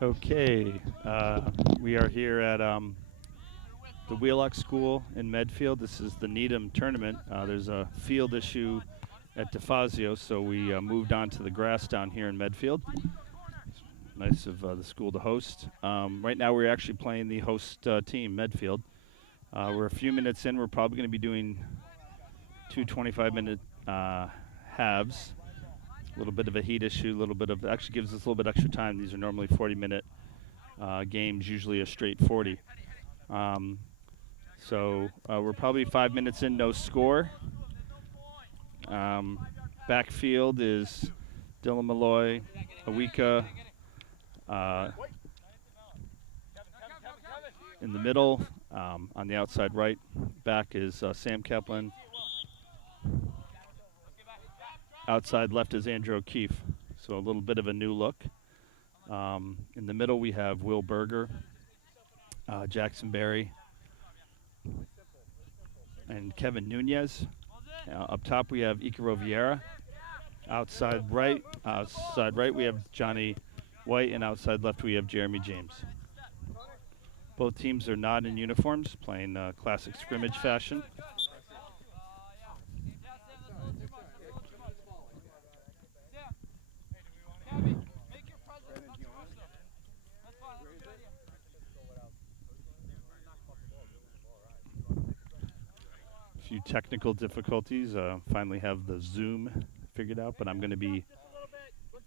Okay, we are here at the Wheelock School in Medfield. This is the Needham tournament. There's a field issue at DeFazio, so we moved on to the grass down here in Medfield. Nice of the school to host. Right now we're actually playing the host team, Medfield. We're a few minutes in. We're probably going to be doing two 25-minute halves. A little bit of a heat issue, a little bit of, actually gives us a little bit extra time. These are normally 40-minute games, usually a straight 40. So we're probably 5 minutes in, no score. Backfield is Dylan Malloy, Awika. In the middle, on the outside right, back is Sam Kaplan. Outside left is Andrew O'Keefe, so a little bit of a new look. In the middle we have Will Berger, Jackson Berry, and Kevin Nunez. Up top we have Ikaro Vieira. Outside right we have Johnny White, and outside left we have Jeremy James. Both teams are not in uniforms, playing classic scrimmage fashion. Few technical difficulties. Finally have the Zoom figured out, but I'm going to be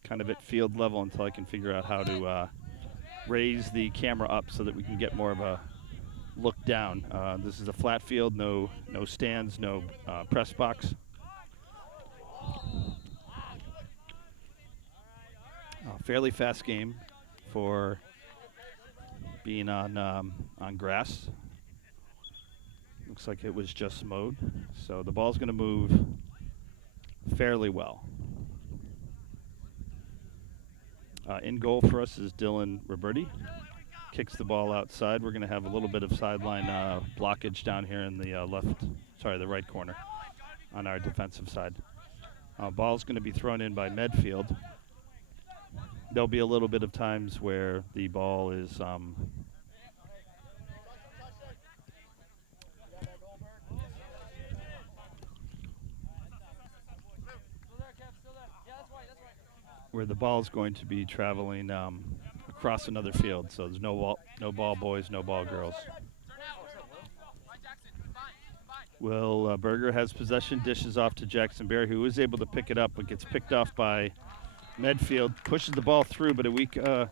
kind of at field level until I can figure out how to raise the camera up so that we can get more of a look down. This is a flat field, no stands, no press box. Fairly fast game for being on grass. Looks like it was just mowed, so the ball's going to move fairly well. In goal for us is Dylan Roberti. Kicks the ball outside. We're going to have a little bit of sideline blockage down here in the the right corner on our defensive side. Ball's going to be thrown in by Medfield. There'll be a little bit of times where the ball is going to be traveling across another field. So there's no ball boys, no ball girls. Will Berger has possession, dishes off to Jackson Berry, who is able to pick it up, but gets picked off by Medfield. Pushes the ball through, but Awika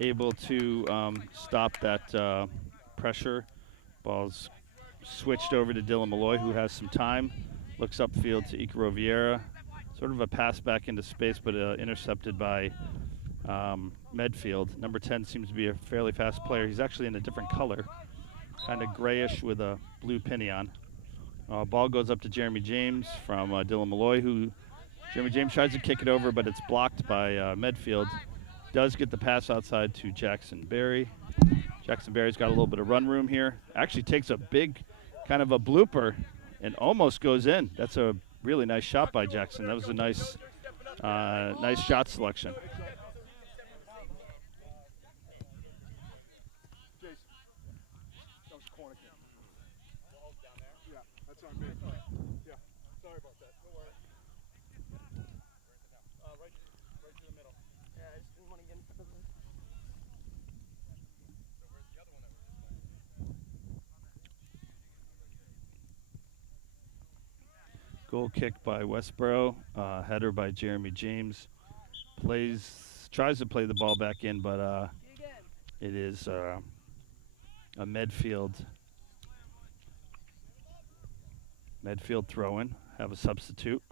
able to stop that pressure. Ball's switched over to Dylan Malloy, who has some time. Looks upfield to Ikaro Vieira. Sort of a pass back into space, but intercepted by Medfield. Number 10 seems to be a fairly fast player. He's actually in a different color, kind of grayish with a blue penny on. Ball goes up to Jeremy James from Dylan Malloy, who Jeremy James tries to kick it over, but it's blocked by Medfield. Does get the pass outside to Jackson Berry. Jackson Berry's got a little bit of run room here. Actually takes a big kind of a blooper and almost goes in. That's a really nice shot by Jackson. That was a nice shot selection. Goal kick by Westborough, header by Jeremy James. Tries to play the ball back in, but it is a Medfield throw-in. Have a substitute.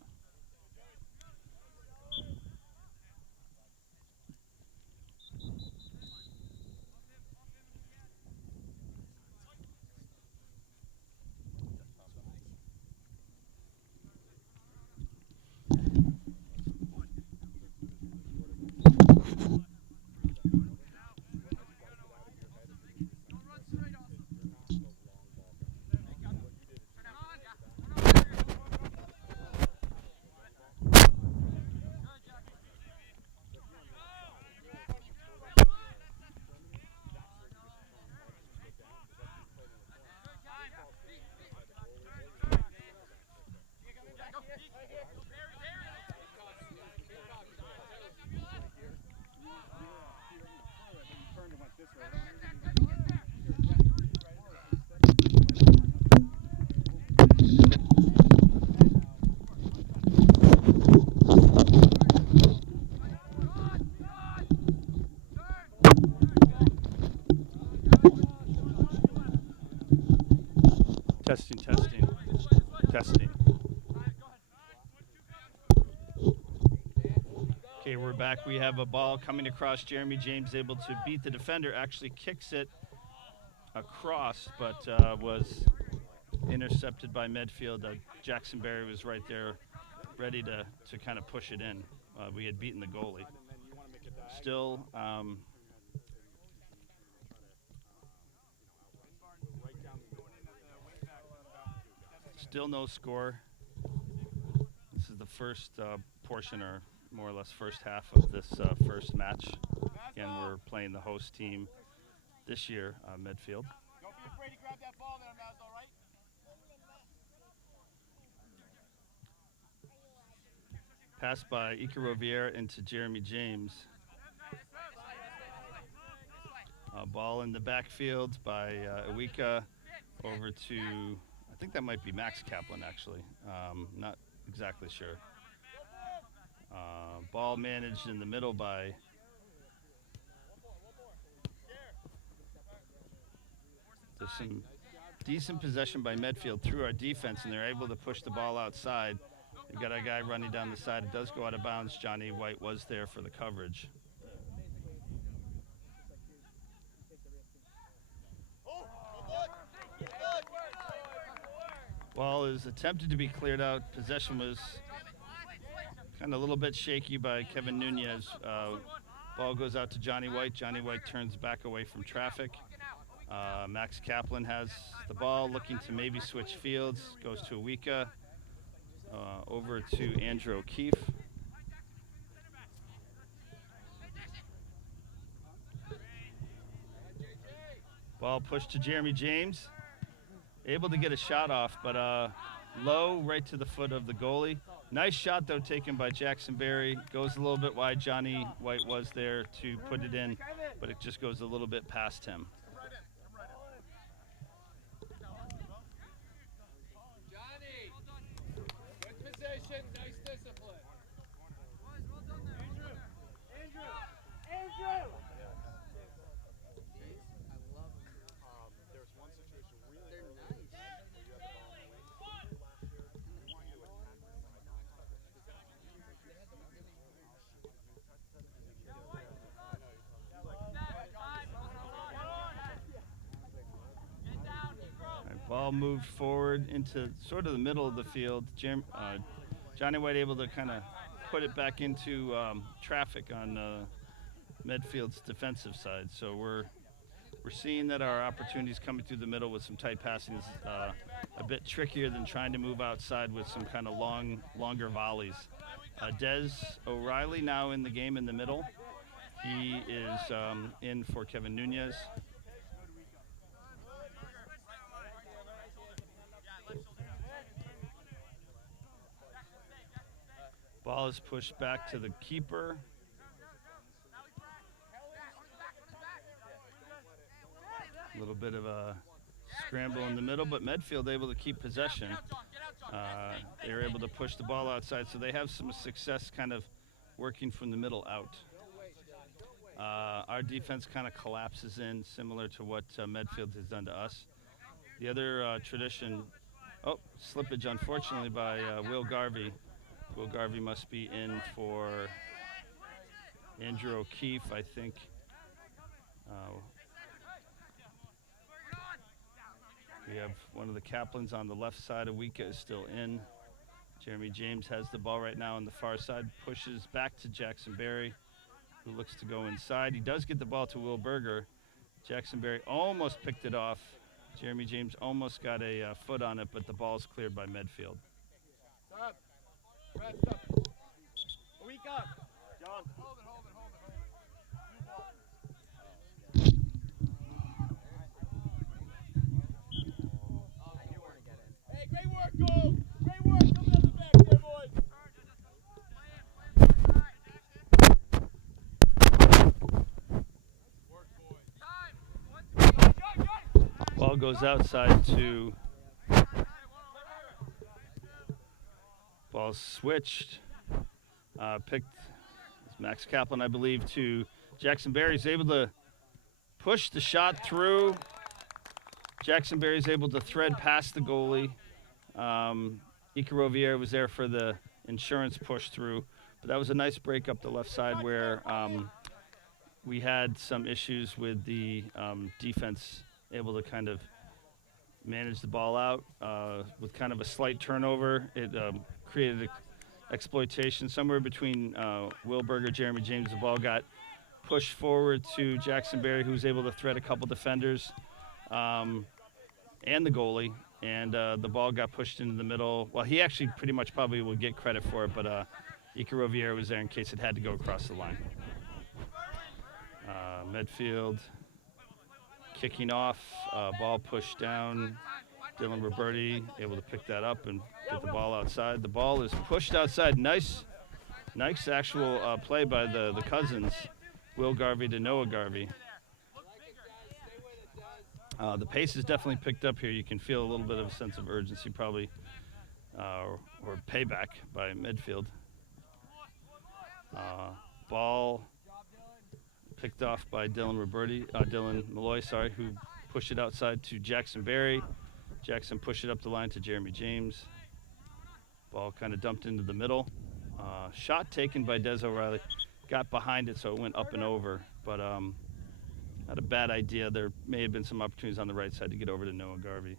Okay, we're back. We have a ball coming across. Jeremy James able to beat the defender, actually kicks it across, but was intercepted by Medfield. Jackson Berry was right there ready to kind of push it in. We had beaten the goalie. Still, still no score. This is the first portion, or more or less first half of this first match. Again, we're playing the host team this year, Medfield. Pass by Ika Roviera into Jeremy James. Ball in the backfield by Iwika over to, I think that might be Max Kaplan actually. Not exactly sure. Ball managed in the middle by there's some decent possession by Medfield through our defense, and they're able to push the ball outside. They've got a guy running down the side. It does go out of bounds. Johnny White was there for the coverage. Ball is attempted to be cleared out. Possession was kind of a little bit shaky by Kevin Nunez. Ball goes out to Johnny White. Johnny White turns back away from traffic. Max Kaplan has the ball, looking to maybe switch fields. Goes to Iwika. Over to Andrew O'Keefe. Ball pushed to Jeremy James. Able to get a shot off, but low right to the foot of the goalie. Nice shot, though, taken by Jackson Berry. Goes a little bit wide. Johnny White was there to put it in, but it just goes a little bit past him. Johnny, good position, nice discipline. Andrew! Ball moved forward into sort of the middle of the field. Johnny White able to kind of put it back into traffic on Medfield's defensive side. So we're seeing that our opportunities coming through the middle with some tight passing is a bit trickier than trying to move outside with some kind of longer volleys. Des O'Reilly now in the game in the middle. He is in for Kevin Nunez. Ball is pushed back to the keeper. A little bit of a scramble in the middle, but Medfield able to keep possession. They were able to push the ball outside, so they have some success kind of working from the middle out. Our defense kind of collapses in, similar to what Medfield has done to us. The other tradition, slippage unfortunately by Will Garvey. Will Garvey must be in for Andrew O'Keefe, I think. We have one of the Kaplans on the left side. Iwika is still in. Jeremy James has the ball right now on the far side. Pushes back to Jackson Berry, who looks to go inside. He does get the ball to Will Berger. Jackson Berry almost picked it off. Jeremy James almost got a foot on it, but the ball's cleared by Medfield. Stop. Brad, stop. A week up. John. Hold it. Hey, great work, goal. Great work. Coming out the back there, boys. Ball goes outside to ball switched. Picked Max Kaplan, I believe, to Jackson Berry. He's able to push the shot through. Jackson Berry is able to thread past the goalie. Ika Roviera was there for the insurance push through. But that was a nice break up the left side where we had some issues with the defense able to kind of manage the ball out with kind of a slight turnover. It created exploitation somewhere between Will Berger, Jeremy James. The ball got pushed forward to Jackson Berry, who was able to thread a couple defenders and the goalie. And the ball got pushed into the middle. Well, he actually pretty much probably will get credit for it, but Ika Roviera was there in case it had to go across the line. Medfield kicking off, ball pushed down. Dylan Roberti able to pick that up and get the ball outside. The ball is pushed outside. Nice actual play by the cousins, Will Garvey to Noah Garvey. The pace is definitely picked up here. You can feel a little bit of a sense of urgency probably, or payback by Medfield. Ball picked off by Dylan Malloy, who pushed it outside to Jackson Berry. Jackson pushed it up the line to Jeremy James. Ball kind of dumped into the middle. Shot taken by Des O'Reilly. Got behind it, so it went up and over. But not a bad idea. There may have been some opportunities on the right side to get over to Noah Garvey.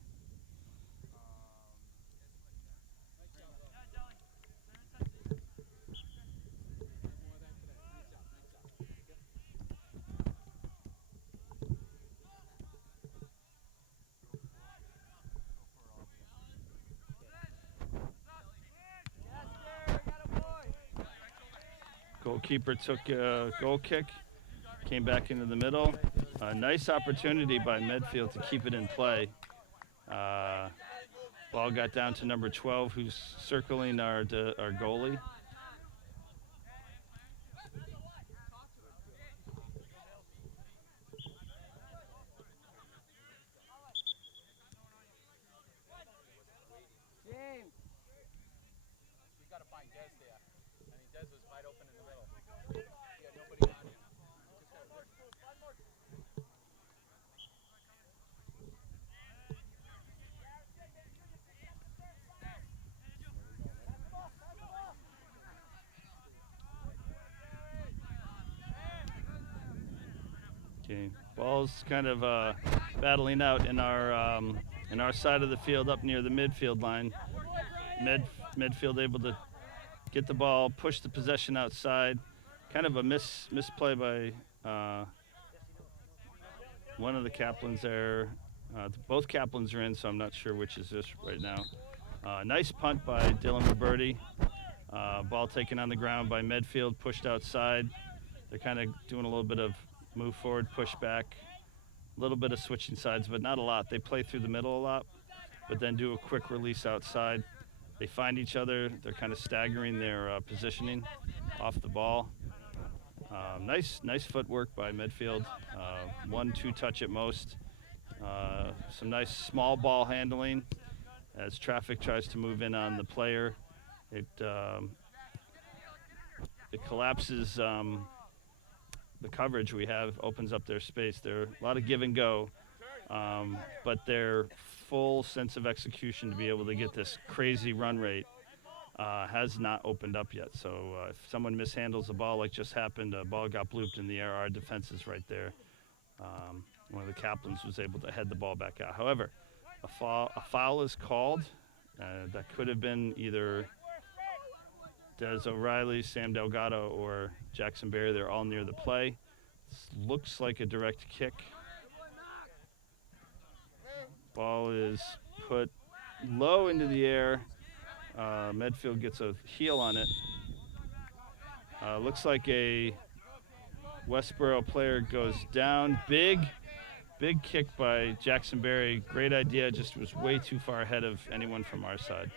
Goalkeeper took a goal kick, came back into the middle. A nice opportunity by Medfield to keep it in play. Ball got down to number 12, who's circling our goalie. Ball's kind of battling out in our side of the field up near the midfield line. Midfield able to get the ball, push the possession outside. Kind of a misplay by one of the Kaplans there. Both Kaplans are in, so I'm not sure which is this right now. Nice punt by Dylan Roberti. Ball taken on the ground by Medfield, pushed outside. They're kind of doing a little bit of move forward, push back, a little bit of switching sides, but not a lot. They play through the middle a lot, but then do a quick release outside. They find each other. They're kind of staggering their positioning off the ball. Nice footwork by Medfield. 1-2 touch at most. Some nice small ball handling as traffic tries to move in on the player. It collapses the coverage we have, opens up their space. There are a lot of give and go, but their full sense of execution to be able to get this crazy run rate has not opened up yet. So if someone mishandles the ball like just happened, a ball got blooped in the air, our defense is right there. One of the Kaplans was able to head the ball back out. However, a foul is called. That could have been either Des O'Reilly, Sam Delgado, or Jackson Berry. They're all near the play. This looks like a direct kick. Ball is put low into the air. Medfield gets a heel on it. Looks like a Westborough player goes down. Big kick by Jackson Berry. Great idea, just was way too far ahead of anyone from our side.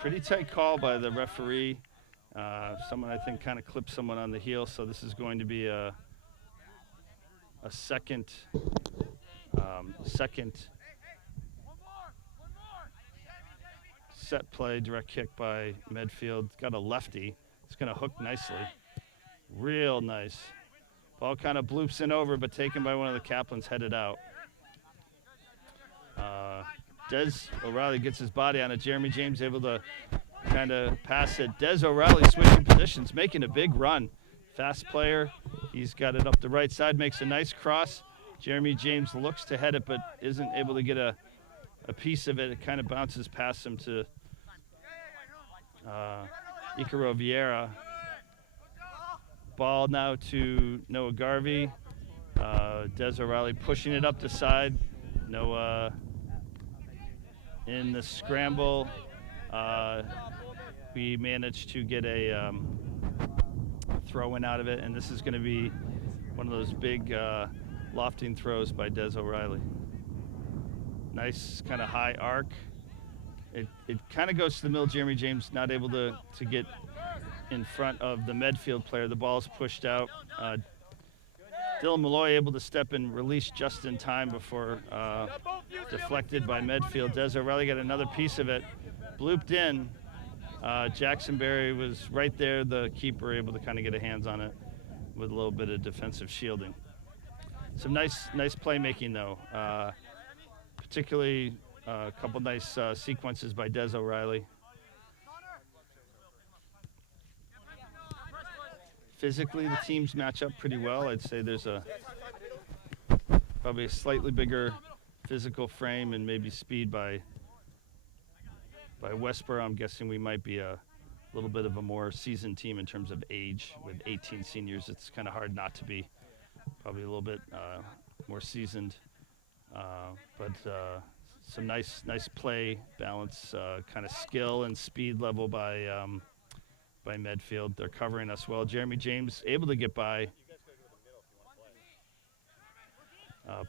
Pretty tight call by the referee. Someone, I think, kind of clipped someone on the heel, so this is going to be a second set play, direct kick by Medfield. Got a lefty. It's going to hook nicely. Real nice. Ball kind of bloops in over, but taken by one of the Kaplans, headed out. Des O'Reilly gets his body on it. Jeremy James able to kind of pass it. Des O'Reilly switching positions, making a big run. Fast player. He's got it up the right side, makes a nice cross. Jeremy James looks to head it, but isn't able to get a piece of it. It kind of bounces past him to Icaro Vieira. Ball now to Noah Garvey. Des O'Reilly pushing it up the side. Noah in the scramble. We managed to get a throw in out of it, and this is going to be one of those big lofting throws by Des O'Reilly. Nice kind of high arc. It kind of goes to the middle. Jeremy James not able to get in front of the Medfield player. The ball's pushed out. Dylan Malloy able to step and release just in time before deflected by Medfield. Des O'Reilly got another piece of it. Blooped in. Jackson Berry was right there. The keeper able to kind of get a hands on it with a little bit of defensive shielding. Some nice playmaking though. Particularly a couple nice sequences by Des O'Reilly. Physically, the teams match up pretty well. I'd say there's probably a slightly bigger physical frame and maybe speed by Westborough. I'm guessing we might be a little bit of a more seasoned team in terms of age. With 18 seniors, it's kind of hard not to be. Probably a little bit more seasoned, but some nice play, balance, kind of skill and speed level by Medfield. They're covering us well. Jeremy James able to get by.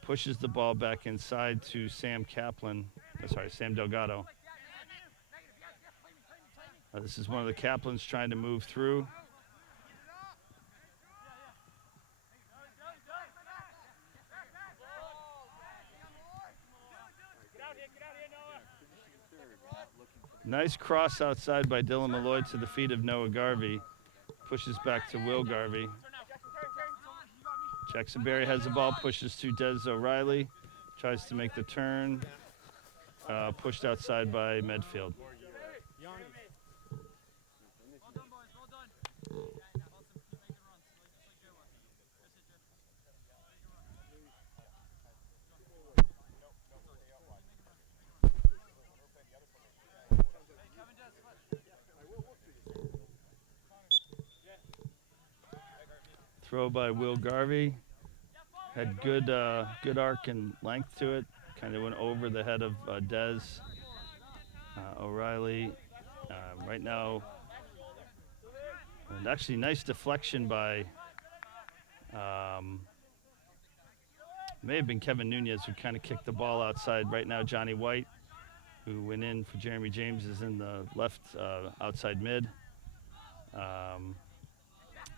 Pushes the ball back inside to Sam Delgado. This is one of the Kaplans trying to move through. Nice cross outside by Dylan Malloy to the feet of Noah Garvey. Pushes back to Will Garvey. Jackson Berry has the ball, pushes to Des O'Reilly. Tries to make the turn. Pushed outside by Medfield. Throw by Will Garvey. Had good arc and length to it. Kind of went over the head of Des O'Reilly. Right now, and actually nice deflection by, may have been Kevin Nunez who kind of kicked the ball outside. Right now, Johnny White, who went in for Jeremy James, is in the left outside mid.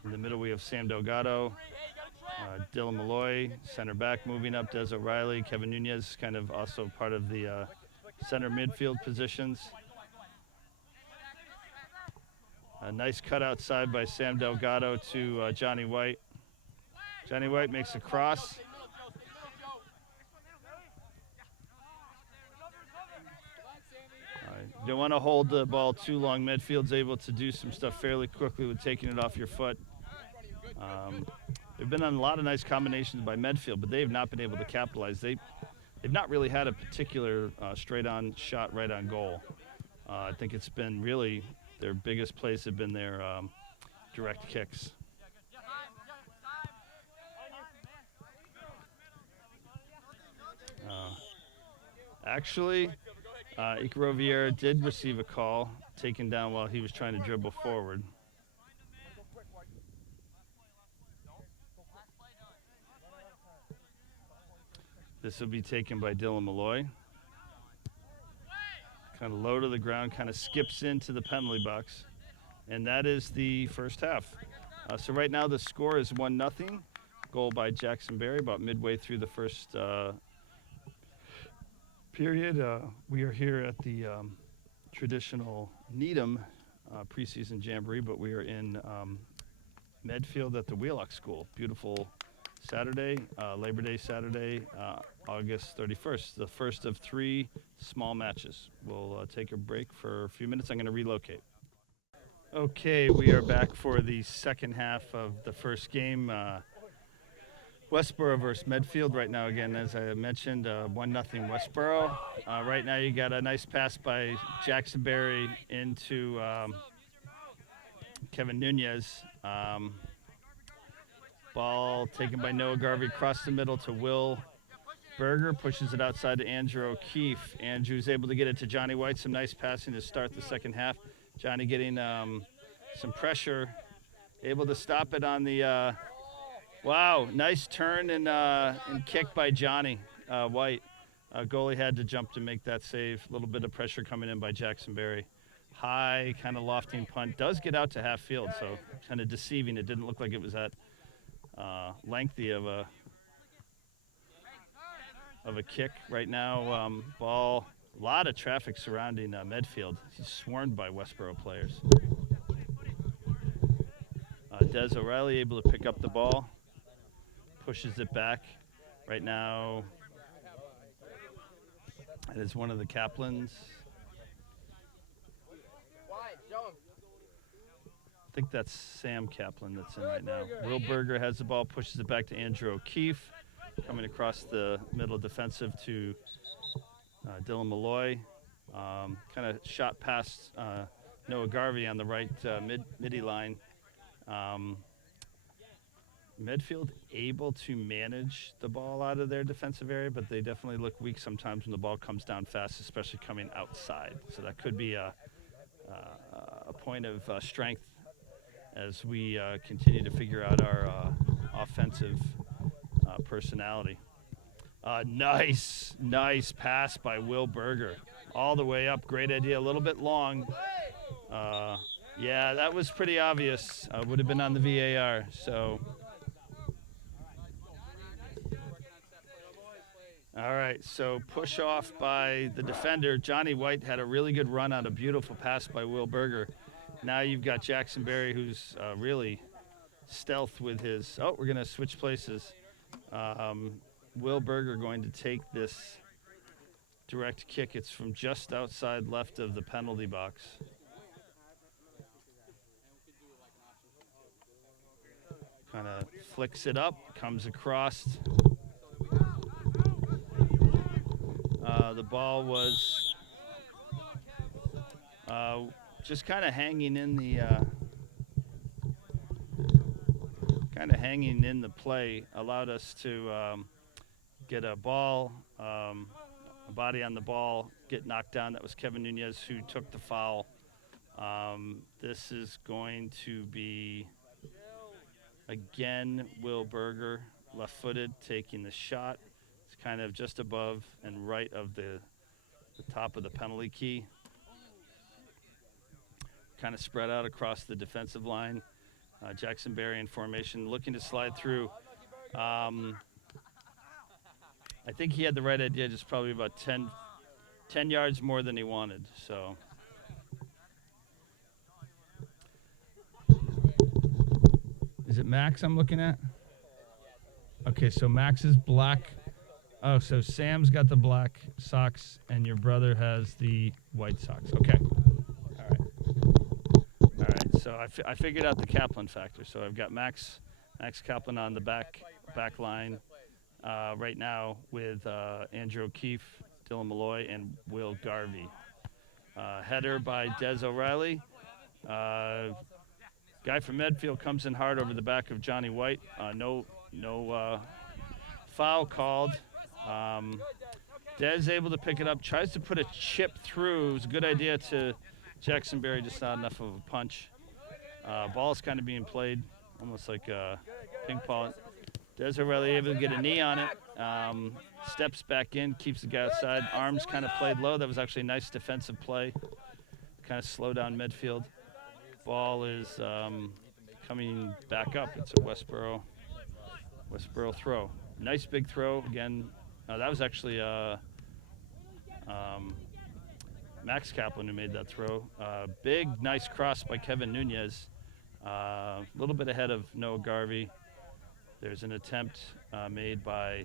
In the middle, we have Sam Delgado, Dylan Malloy, center back, moving up, Des O'Reilly. Kevin Nunez kind of also part of the center midfield positions. A nice cut outside by Sam Delgado to Johnny White. Johnny White makes a cross. You don't want to hold the ball too long. Medfield's able to do some stuff fairly quickly with taking it off your foot. They've been on a lot of nice combinations by Medfield, but they have not been able to capitalize. They've not really had a particular straight-on shot right on goal. I think it's been really their biggest plays have been their direct kicks. Actually, Icaro Vieira did receive a call, taken down while he was trying to dribble forward. This will be taken by Dylan Malloy. Kind of low to the ground, kind of skips into the penalty box. And that is the first half. So right now the score is 1-0. Goal by Jackson Berry about midway through the first period. We are here at the traditional Needham preseason Jamboree, but we are in Medfield at the Wheelock School. Beautiful Saturday, Labor Day Saturday, August 31st, the first of 3 small matches. We'll take a break for a few minutes. I'm going to relocate. Okay, we are back for the second half of the first game. Westborough versus Medfield right now again, as I mentioned, 1-0 Westborough. Right now you got a nice pass by Jackson Berry into Kevin Nunez. Ball taken by Noah Garvey across the middle to Will Berger, pushes it outside to Andrew O'Keefe. Andrew's able to get it to Johnny White, some nice passing to start the second half. Johnny getting some pressure, able to stop it on the wow, nice turn and kick by Johnny White. Goalie had to jump to make that save. A little bit of pressure coming in by Jackson Berry. High, kind of lofting punt. Does get out to half field, so kind of deceiving. It didn't look like it was that lengthy of a kick. Right now, ball, a lot of traffic surrounding Medfield. He's swarmed by Westborough players. Des O'Reilly able to pick up the ball, pushes it back. Right now, it is one of the Kaplans. I think that's Sam Kaplan that's in right now. Will Berger has the ball, pushes it back to Andrew O'Keefe, coming across the middle defensive to Dylan Malloy. Kind of shot past Noah Garvey on the right midi line. Medfield able to manage the ball out of their defensive area, but they definitely look weak sometimes when the ball comes down fast, especially coming outside. So that could be a point of strength as we continue to figure out our offensive personality. Nice pass by Will Berger. All the way up, great idea, a little bit long. Yeah, that was pretty obvious. Would have been on the VAR, so. All right, so push off by the defender. Johnny White had a really good run on a beautiful pass by Will Berger. Now you've got Jackson Berry, who's really stealth with his. Oh, we're going to switch places. Will Berger going to take this direct kick. It's from just outside left of the penalty box. Kind of flicks it up, comes across. The ball was just kind of hanging in the play, allowed us to get a ball, a body on the ball, get knocked down. That was Kevin Nunez who took the foul. This is going to be, again, Will Berger, left-footed, taking the shot. It's kind of just above and right of the top of the penalty key. Kind of spread out across the defensive line. Jackson Berry in formation, looking to slide through. I think he had the right idea, just probably about 10 yards more than he wanted. So. Is it Max I'm looking at? Okay, so Max is black. Oh, so Sam's got the black socks, and your brother has the white socks. Okay. All right. So I figured out the Kaplan factor. So I've got Max Kaplan on the back line right now with Andrew O'Keefe, Dylan Malloy, and Will Garvey. Header by Des O'Reilly. Guy from Medfield comes in hard over the back of Johnny White. No foul called. Des able to pick it up, tries to put a chip through. It was a good idea to Jackson Berry, just not enough of a punch. Ball's kind of being played almost like ping pong. Des O'Reilly able to get a knee on it. Steps back in, keeps the guy outside. Arms kind of played low. That was actually a nice defensive play. Kind of slow down midfield. Ball is coming back up. It's a Westborough throw. Nice big throw again. That was actually Max Kaplan who made that throw. Big, nice cross by Kevin Nunez. A little bit ahead of Noah Garvey. There's an attempt made by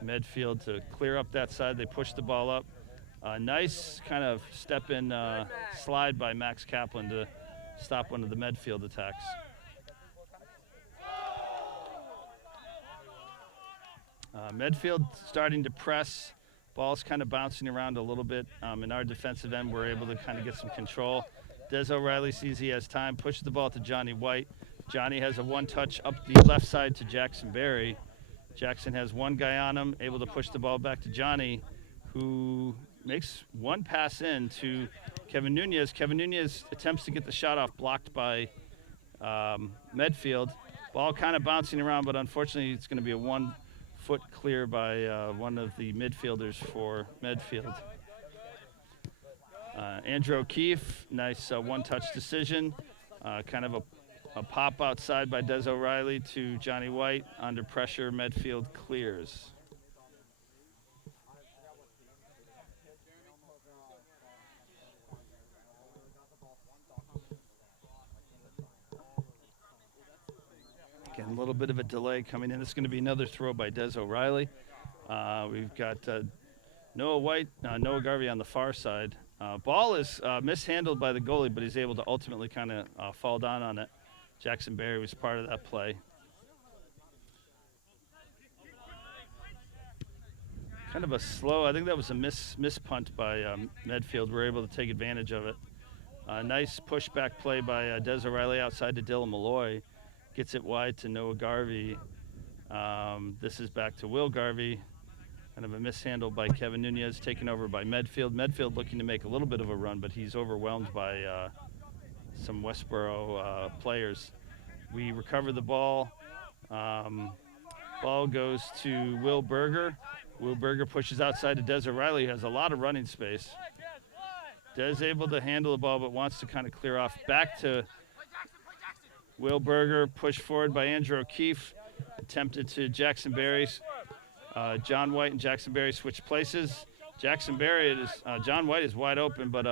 Medfield to clear up that side. They push the ball up. Nice kind of step-in slide by Max Kaplan to stop one of the Medfield attacks. Medfield starting to press. Ball's kind of bouncing around a little bit. In our defensive end, we're able to kind of get some control. Des O'Reilly sees he has time, pushes the ball to Johnny White. Johnny has a one-touch up the left side to Jackson Berry. Jackson has one guy on him, able to push the ball back to Johnny, who makes one pass in to Kevin Nunez. Kevin Nunez attempts to get the shot off, blocked by Medfield. Ball kind of bouncing around, but unfortunately it's going to be a 1 foot clear by one of the midfielders for Medfield. Andrew O'Keefe, nice one-touch decision. Kind of a pop outside by Des O'Reilly to Johnny White. Under pressure, Medfield clears. Again, a little bit of a delay coming in. It's going to be another throw by Des O'Reilly. We've got Noah Garvey on the far side. Ball is mishandled by the goalie, but he's able to ultimately kind of fall down on it. Jackson Berry was part of that play. Kind of a slow, I think that was a miss punt by Medfield. We're able to take advantage of it. Nice pushback play by Des O'Reilly outside to Dylan Malloy. Gets it wide to Noah Garvey. This is back to Will Garvey. Kind of a mishandle by Kevin Nunez, taken over by Medfield. Medfield looking to make a little bit of a run, but he's overwhelmed by some Westborough players. We recover the ball. Ball goes to Will Berger. Will Berger pushes outside to Des O'Reilly, who has a lot of running space. Des able to handle the ball, but wants to kind of clear off. Back to Will Berger, pushed forward by Andrew O'Keefe. Attempted to Jackson Berry. John White and Jackson Berry switch places. John White is wide open, but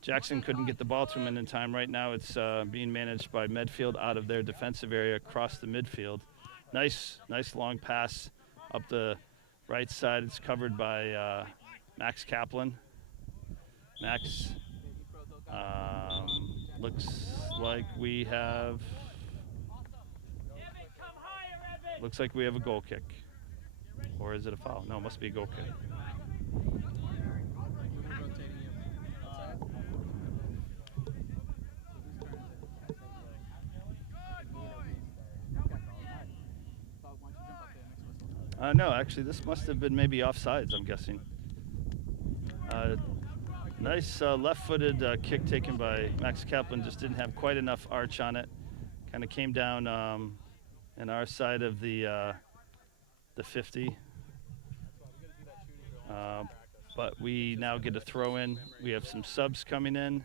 Jackson couldn't get the ball to him in time. Right now it's being managed by Medfield out of their defensive area across the midfield. Nice long pass up the right side. It's covered by Max Kaplan. Max, looks like we have a goal kick. Or is it a foul? No, it must be a goal kick. No, actually, this must have been maybe offsides, I'm guessing. Nice left-footed kick taken by Max Kaplan. Just didn't have quite enough arch on it. Kind of came down in our side of the 50. But we now get a throw in. We have some subs coming in.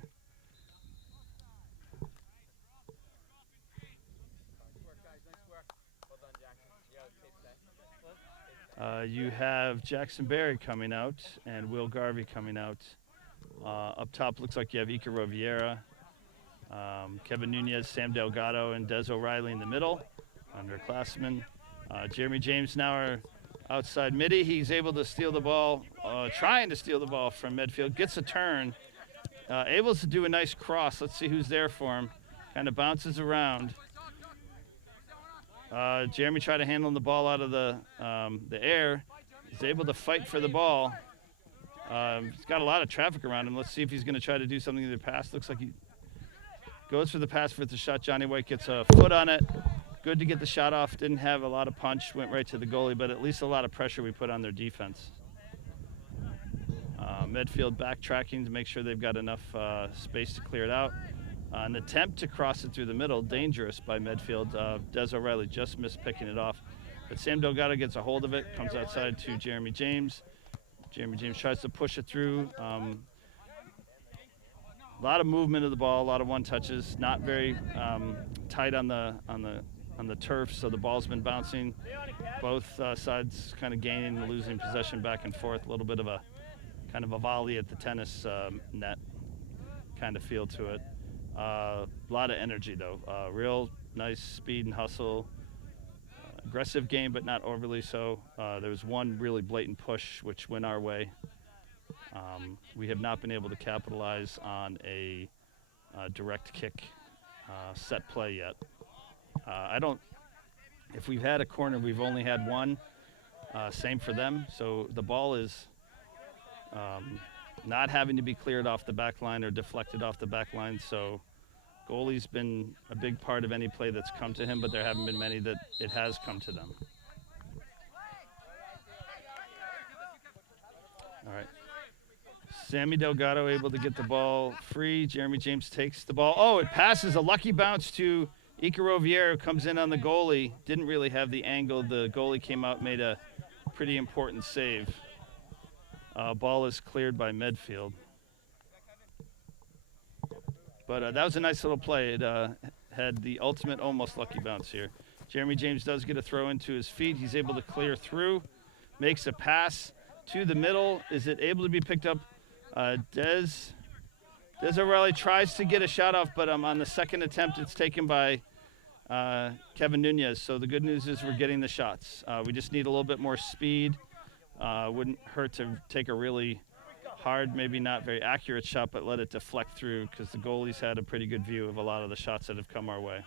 You have Jackson Berry coming out and Will Garvey coming out. Up top looks like you have Ika Roviera, Kevin Nunez, Sam Delgado, and Des O'Reilly in the middle, underclassmen. Jeremy James now are outside midi. He's able to steal the ball, trying to steal the ball from Medfield. Gets a turn, able to do a nice cross. Let's see who's there for him. Kind of bounces around. Jeremy tried to handle the ball out of the air. He's able to fight for the ball. He's got a lot of traffic around him. Let's see if he's going to try to do something in the pass. Looks like he goes for the pass for the shot. Johnny White gets a foot on it. Good to get the shot off. Didn't have a lot of punch. Went right to the goalie, but at least a lot of pressure we put on their defense. Medfield backtracking to make sure they've got enough space to clear it out. An attempt to cross it through the middle, dangerous by Medfield. Des O'Reilly just missed picking it off. But Sam Delgado gets a hold of it, comes outside to Jeremy James. Jeremy James tries to push it through. A lot of movement of the ball, a lot of one touches, not very tight on the turf, so the ball's been bouncing. Both sides kind of gaining and losing possession back and forth. A little bit of a kind of a volley at the tennis net kind of feel to it. A lot of energy though. nice speed and hustle. Aggressive game, but not overly so. There was one really blatant push which went our way. We have not been able to capitalize on a direct kick set play yet. If we've had a corner, we've only had one. Same for them. So the ball is not having to be cleared off the back line or deflected off the back line. So goalie's been a big part of any play that's come to him, but there haven't been many that it has come to them. All right. Sammy Delgado able to get the ball free. Jeremy James takes the ball. Oh, it passes a lucky bounce to Icaro Vieira, who comes in on the goalie. Didn't really have the angle. The goalie came out, made a pretty important save. Ball is cleared by Medfield. But that was a nice little play. It had the ultimate almost lucky bounce here. Jeremy James does get a throw into his feet. He's able to clear through, makes a pass to the middle. Is it able to be picked up? Des O'Reilly tries to get a shot off, but on the second attempt, it's taken by Kevin Nunez. So the good news is we're getting the shots. We just need a little bit more speed. Wouldn't hurt to take a really hard, maybe not very accurate shot, but let it deflect through because the goalie's had a pretty good view of a lot of the shots that have come our way.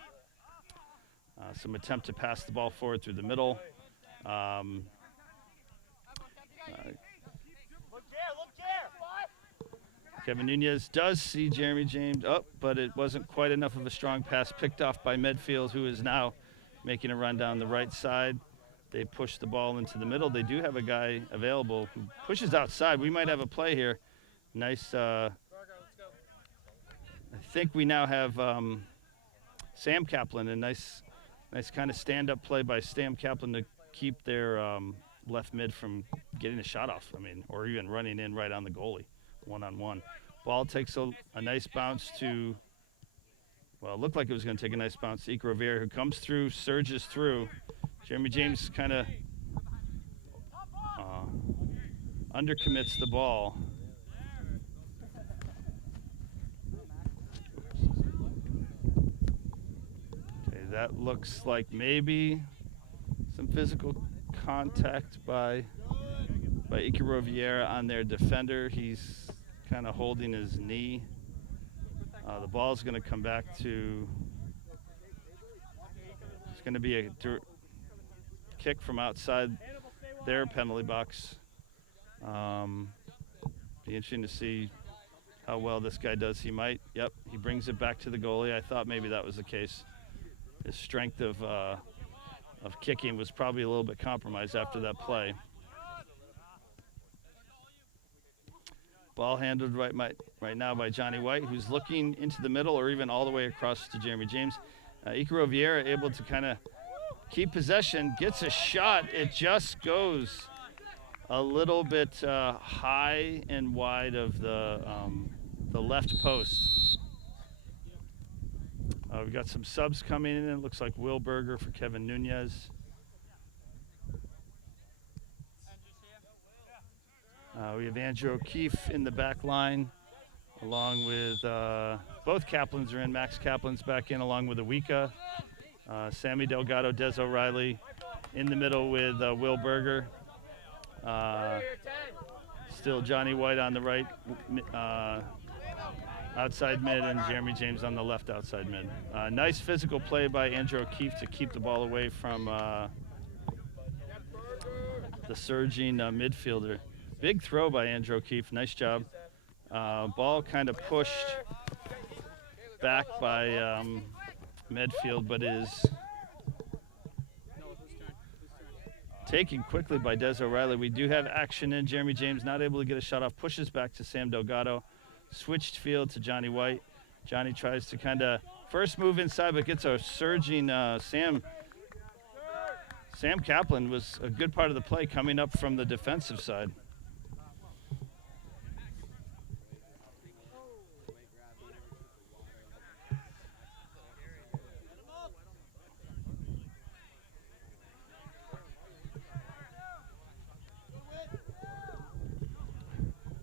Some attempt to pass the ball forward through the middle. Kevin Nunez does see Jeremy James up, but it wasn't quite enough of a strong pass, picked off by Medfield, who is now making a run down the right side. They push the ball into the middle. They do have a guy available who pushes outside. We might have a play here. Nice. I think we now have Sam Kaplan, a nice kind of stand-up play by Sam Kaplan to keep their left mid from getting a shot off. I mean, or even running in right on the goalie, one-on-one. Ball takes a nice bounce to, well, it looked like it was going to take a nice bounce to Icaro Vieira, who comes through, surges through. Jeremy James kind of undercommits the ball. Okay, that looks like maybe some physical contact by Icaro Vieira on their defender. He's kind of holding his knee. The ball's going to come back to, it's going to be a kick from outside their penalty box. Be interesting to see how well this guy does. He brings it back to the goalie. I thought maybe that was the case. His strength of kicking was probably a little bit compromised after that play. Ball handled right now by Johnny White, who's looking into the middle or even all the way across to Jeremy James. Icaro Vieira able to kind of keep possession, gets a shot. It just goes a little bit high and wide of the left post. We've got some subs coming in. It looks like Will Berger for Kevin Nunez. We have Andrew O'Keefe in the back line, along with both Kaplans are in. Max Kaplan's back in, along with Awika. Sammy Delgado, Des O'Reilly in the middle with Will Berger. Still Johnny White on the right outside mid, and Jeremy James on the left outside mid. Nice physical play by Andrew O'Keefe to keep the ball away from the surging midfielder. Big throw by Andrew O'Keefe. Nice job. Ball kind of pushed back by Medfield, but is taken quickly by Des O'Reilly. We do have action in. Jeremy James not able to get a shot off. Pushes back to Sam Delgado. Switched field to Johnny White. Johnny tries to kind of first move inside, but gets a surging Sam Kaplan was a good part of the play coming up from the defensive side.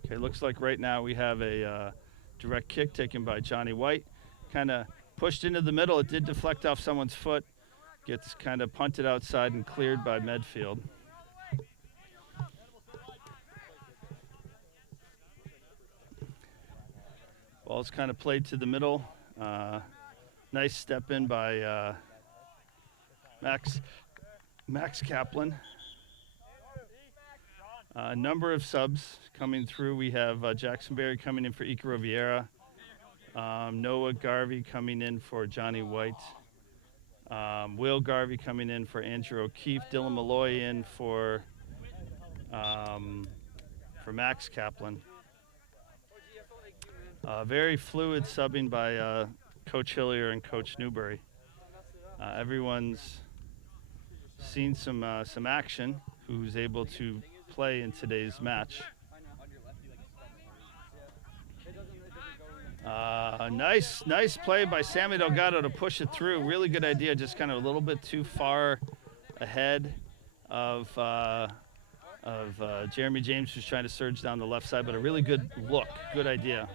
Okay, looks like right now we have a direct kick taken by Johnny White. Kind of pushed into the middle. It did deflect off someone's foot. Gets kind of punted outside and cleared by Medfield. Ball's kind of played to the middle. Nice step in by Max Kaplan. A number of subs coming through. We have Jackson Berry coming in for Icaro Vieira. Noah Garvey coming in for Johnny White. Will Garvey coming in for Andrew O'Keefe. Dylan Malloy in for Max Kaplan. Very fluid subbing by Coach Hillier and Coach Newberry. Everyone's seen some action. Who's able to play in today's match? Nice play by Sammy Delgado to push it through. Really good idea. Just kind of a little bit too far ahead of Jeremy James, who's trying to surge down the left side, but a really good look. Good idea.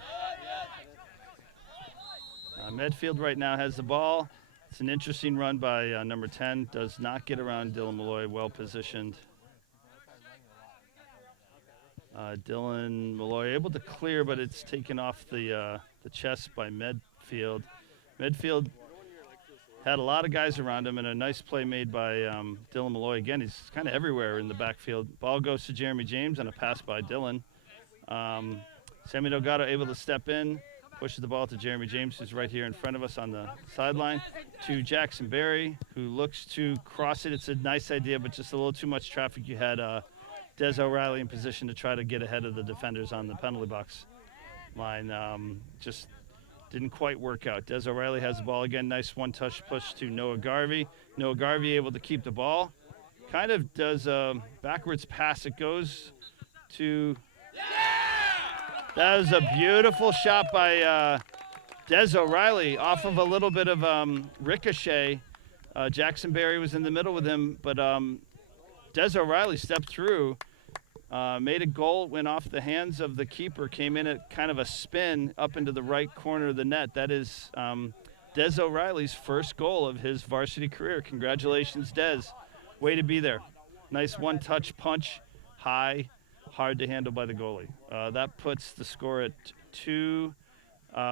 Medfield right now has the ball. It's an interesting run by number 10. Does not get around Dylan Malloy. Well positioned. Dylan Malloy able to clear, but it's taken off the chest by Medfield. Medfield had a lot of guys around him, and a nice play made by Dylan Malloy. Again, he's kind of everywhere in the backfield. Ball goes to Jeremy James and a pass by Dylan. Sammy Delgado able to step in, pushes the ball to Jeremy James, who's right here in front of us on the sideline, to Jackson Berry, who looks to cross it. It's a nice idea, but just a little too much traffic. You had Des O'Reilly in position to try to get ahead of the defenders on the penalty box line. Just didn't quite work out. Des O'Reilly has the ball again. Nice one-touch push to Noah Garvey. Noah Garvey able to keep the ball. Kind of does a backwards pass. It goes to... That was a beautiful shot by Des O'Reilly off of a little bit of ricochet. Jackson Berry was in the middle with him, but Des O'Reilly stepped through, made a goal, went off the hands of the keeper, came in at kind of a spin up into the right corner of the net. That is Des O'Reilly's first goal of his varsity career. Congratulations, Des. Way to be there. Nice one-touch punch, high, hard to handle by the goalie. That puts the score at 2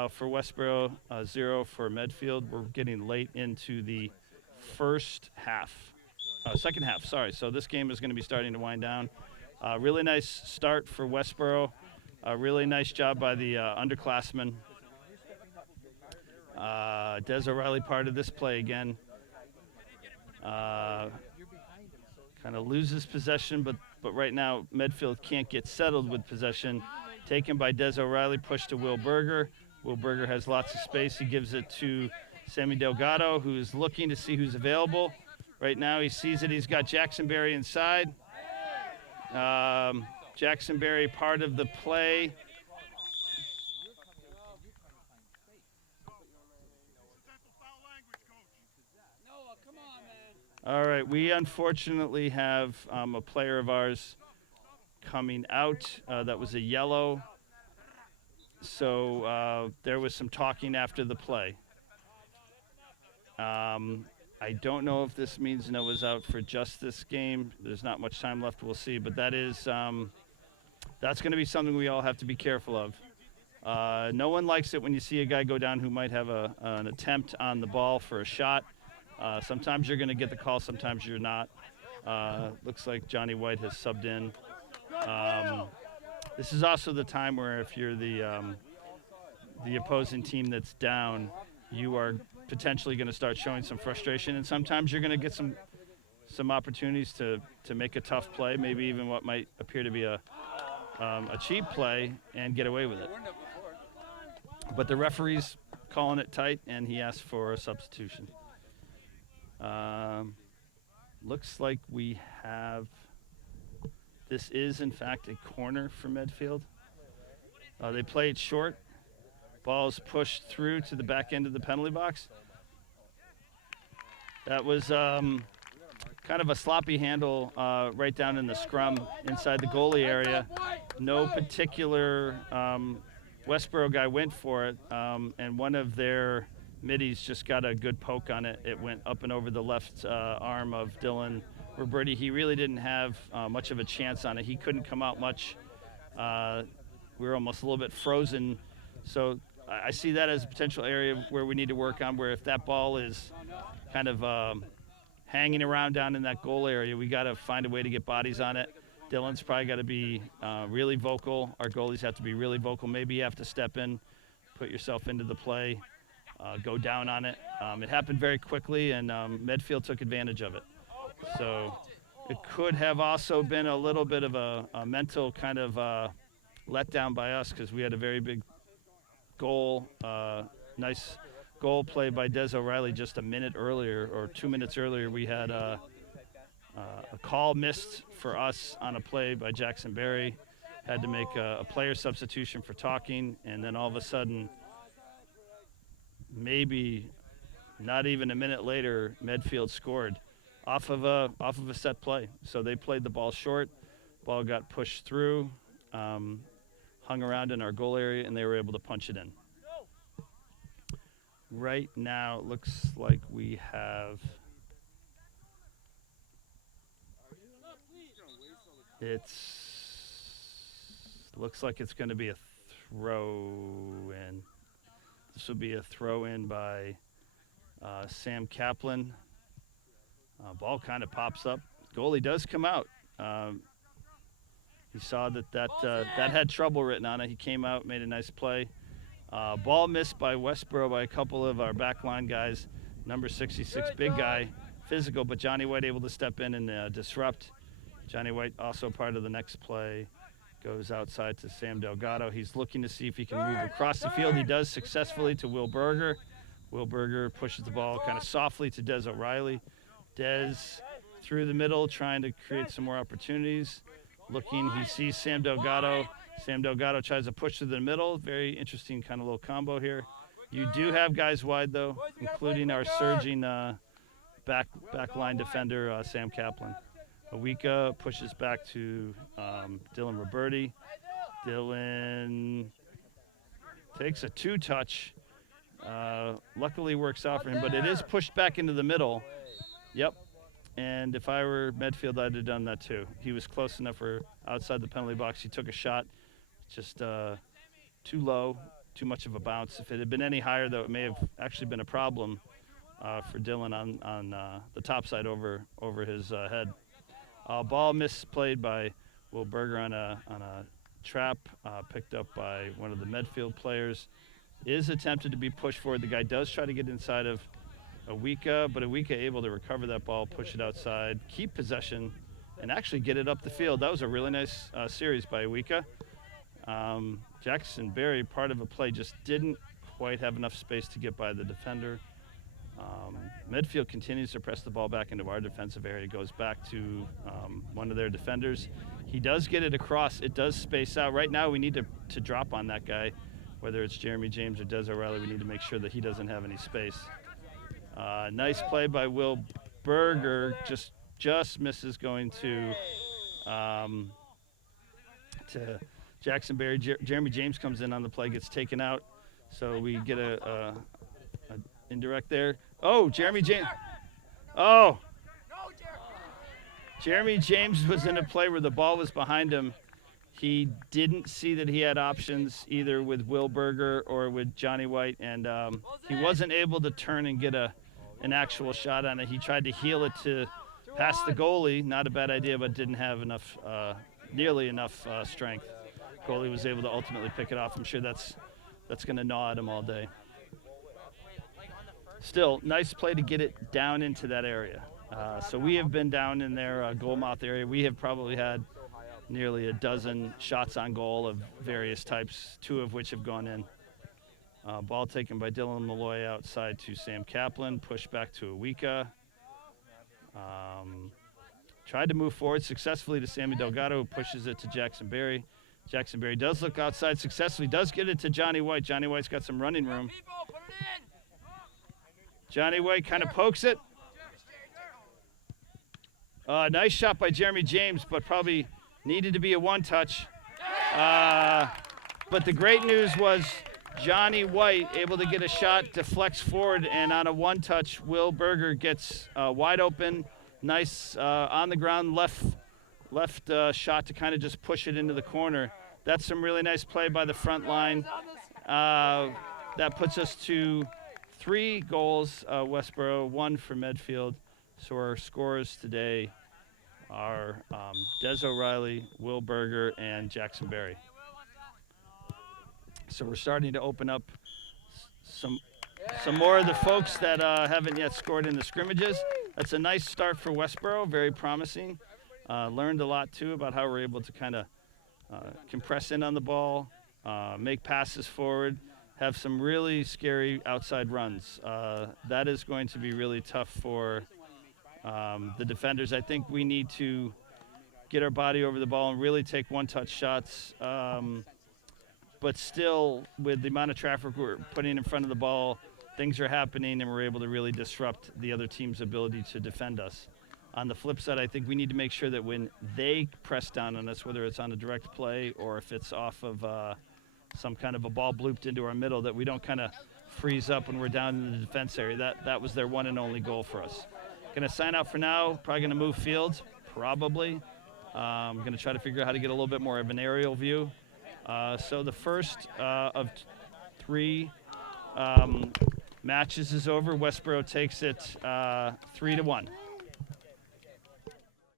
for Westborough, 0 for Medfield. We're getting late into the second half, sorry. So this game is going to be starting to wind down. Really nice start for Westborough. Really nice job by the underclassmen. Des O'Reilly part of this play again. Kind of loses possession, but right now Medfield can't get settled with possession. Taken by Des O'Reilly, pushed to Will Berger. Will Berger has lots of space. He gives it to Sammy Delgado, who's looking to see who's available. Right now he sees it. He's got Jackson Berry inside. Jackson Berry part of the play. All right, we unfortunately have a player of ours coming out. That was a yellow. So there was some talking after the play. I don't know if this means Noah's out for just this game. There's not much time left. We'll see. But that is that's going to be something we all have to be careful of. No one likes it when you see a guy go down who might have an attempt on the ball for a shot. Sometimes you're going to get the call, sometimes you're not. Looks like Johnny White has subbed in. This is also the time where if you're the opposing team that's down, you are potentially going to start showing some frustration, and sometimes you're going to get some opportunities to make a tough play, maybe even what might appear to be a cheap play, and get away with it. But the referee's calling it tight, and he asked for a substitution. Looks like we have, this is in fact a corner for Medfield. They play it short. Ball is pushed through to the back end of the penalty box. That was kind of a sloppy handle right down in the scrum inside the goalie area. No particular Westborough guy went for it, and one of their Middy's just got a good poke on it. It went up and over the left arm of Dylan Roberti. He really didn't have much of a chance on it. He couldn't come out much. We were almost a little bit frozen. So I see that as a potential area where we need to work on, where if that ball is kind of hanging around down in that goal area, we got to find a way to get bodies on it. Dylan's probably got to be really vocal. Our goalies have to be really vocal. Maybe you have to step in, put yourself into the play, go down on it. It happened very quickly, and Medfield took advantage of it. So it could have also been a little bit of a mental kind of letdown by us, because we had a very big goal, nice goal play by Des O'Reilly just a minute earlier, or 2 minutes earlier. We had a call missed for us on a play by Jackson Berry. Had to make a player substitution for Talking, and then all of a sudden, maybe not even a minute later, Medfield scored off of a set play. So they played the ball short, ball got pushed through, hung around in our goal area, and they were able to punch it in. Right now, it looks like we have looks like it's going to be a throw-in. This will be a throw-in by Sam Kaplan. Ball kind of pops up. Goalie does come out. He saw that had trouble written on it. He came out, made a nice play. Ball missed by Westborough by a couple of our backline guys. Number 66, big guy, physical, but Johnny White able to step in and disrupt. Johnny White also part of the next play. Goes outside to Sam Delgado. He's looking to see if he can move across the field. He does successfully to Will Berger. Will Berger pushes the ball kind of softly to Des O'Reilly. Des through the middle, trying to create some more opportunities. Looking, he sees Sam Delgado. Sam Delgado tries to push to the middle. Very interesting kind of little combo here. You do have guys wide, though, including our surging backline defender, Sam Kaplan. Awika pushes back to Dylan Roberti. Dylan takes a two-touch. Luckily works out for him, but it is pushed back into the middle. Yep. And if I were Medfield, I'd have done that too. He was close enough for outside the penalty box. He took a shot, just too low, too much of a bounce. If it had been any higher, though, it may have actually been a problem for Dylan on the top side over his head. Ball misplayed by Will Berger on a trap, picked up by one of the Medfield players. Is attempted to be pushed forward. The guy does try to get inside of Awika, but Awika able to recover that ball, push it outside, keep possession, and actually get it up the field. That was a really nice series by Awika. Jackson Berry, part of a play, just didn't quite have enough space to get by the defender. Medfield continues to press the ball back into our defensive area. It goes back to one of their defenders. He does get it across. It does space out. Right now we need to drop on that guy, whether it's Jeremy James or Des O'Reilly. We need to make sure that he doesn't have any space. Nice play by Will Berger. Just misses going to Jackson Berry. Jeremy James comes in on the play, gets taken out. So we get a indirect there. Oh, Jeremy James. Oh. Jeremy James was in a play where the ball was behind him. He didn't see that he had options either with Will Berger or with Johnny White, and he wasn't able to turn and get an actual shot on it. He tried to heel it to past the goalie. Not a bad idea, but didn't have enough, nearly enough strength. Goalie was able to ultimately pick it off. I'm sure that's going to gnaw at him all day. Still, nice play to get it down into that area. So we have been down in their goal mouth area. We have probably had nearly a dozen shots on goal of various types, 2 of which have gone in. Ball taken by Dylan Malloy outside to Sam Kaplan, pushed back to Awika. Tried to move forward successfully to Sammy Delgado, who pushes it to Jackson Berry. Jackson Berry does look outside successfully, does get it to Johnny White. Johnny White's got some running room. Johnny White kind of pokes it. Nice shot by Jeremy James, but probably needed to be a one-touch. But the great news was Johnny White able to get a shot, deflects forward, and on a one-touch, Will Berger gets wide open, nice on the ground left shot to kind of just push it into the corner. That's some really nice play by the front line. That puts us to 3 goals, Westborough, 1 for Medfield. So our scores today are Des O'Reilly, Will Berger, and Jackson Berry. So we're starting to open up some more of the folks that haven't yet scored in the scrimmages. That's a nice start for Westborough, very promising. Learned a lot, too, about how we're able to kind of compress in on the ball, make passes forward, have some really scary outside runs. That is going to be really tough for the defenders. I think we need to get our body over the ball and really take one-touch shots. But still, with the amount of traffic we're putting in front of the ball, things are happening, and we're able to really disrupt the other team's ability to defend us. On the flip side, I think we need to make sure that when they press down on us, whether it's on a direct play or if it's off of some kind of a ball blooped into our middle, that we don't kind of freeze up when we're down in the defense area. That was their one and only goal for us. Going to sign out for now. Probably going to move fields, probably. I'm going to try to figure out how to get a little bit more of an aerial view. So the first of 3 matches is over. Westborough takes it 3-1.